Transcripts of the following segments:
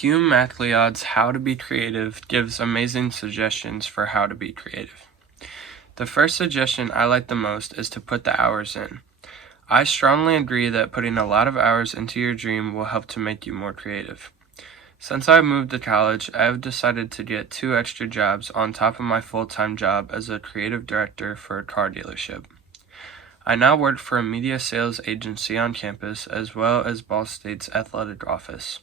Hugh MacLeod's How to Be Creative gives amazing suggestions for how to be creative. The first suggestion I like the most is to put the hours in. I strongly agree that putting a lot of hours into your dream will help to make you more creative. Since I moved to college, I have decided to get 2 extra jobs on top of my full-time job as a creative director for a car dealership. I now work for a media sales agency on campus as well as Ball State's athletic office.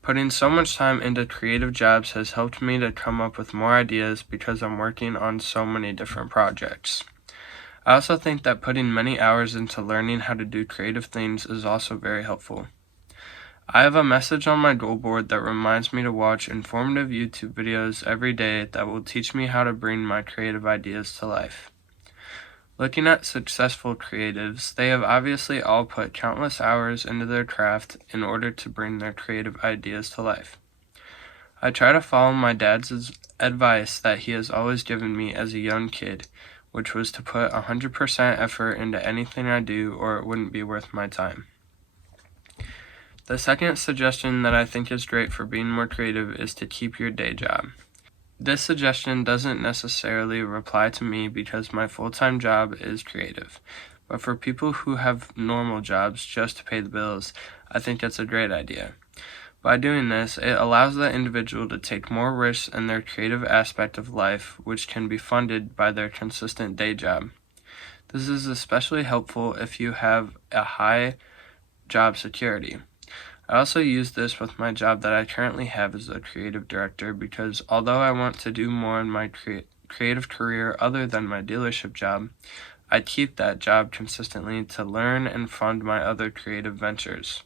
Putting so much time into creative jobs has helped me to come up with more ideas because I'm working on so many different projects. I also think that putting many hours into learning how to do creative things is also very helpful. I have a message on my goal board that reminds me to watch informative YouTube videos every day that will teach me how to bring my creative ideas to life. Looking at successful creatives, they have obviously all put countless hours into their craft in order to bring their creative ideas to life. I try to follow my dad's advice that he has always given me as a young kid, which was to put 100% effort into anything I do or it wouldn't be worth my time. The second suggestion that I think is great for being more creative is to keep your day job. This suggestion doesn't necessarily apply to me because my full-time job is creative, but for people who have normal jobs just to pay the bills, I think it's a great idea. By doing this, it allows the individual to take more risks in their creative aspect of life, which can be funded by their consistent day job. This is especially helpful if you have a high job security. I also use this with my job that I currently have as a creative director because although I want to do more in my creative career other than my dealership job, I keep that job consistently to learn and fund my other creative ventures.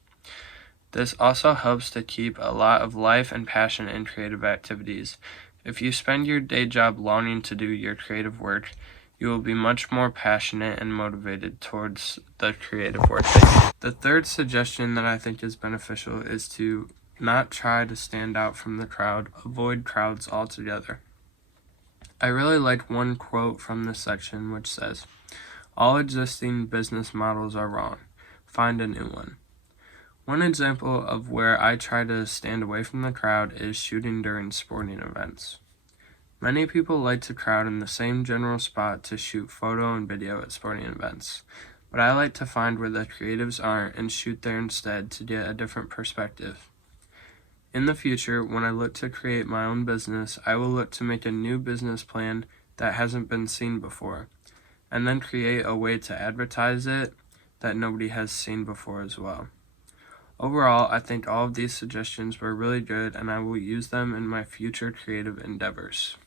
This also helps to keep a lot of life and passion in creative activities. If you spend your day job longing to do your creative work, you will be much more passionate and motivated towards the creative work that you do. The third suggestion that I think is beneficial is to not try to stand out from the crowd, avoid crowds altogether. I really like one quote from this section which says, "All existing business models are wrong. Find a new one." One example of where I try to stand away from the crowd is shooting during sporting events. Many people like to crowd in the same general spot to shoot photo and video at sporting events, but I like to find where the creatives aren't and shoot there instead to get a different perspective. In the future, when I look to create my own business, I will look to make a new business plan that hasn't been seen before, and then create a way to advertise it that nobody has seen before as well. Overall, I think all of these suggestions were really good and I will use them in my future creative endeavors.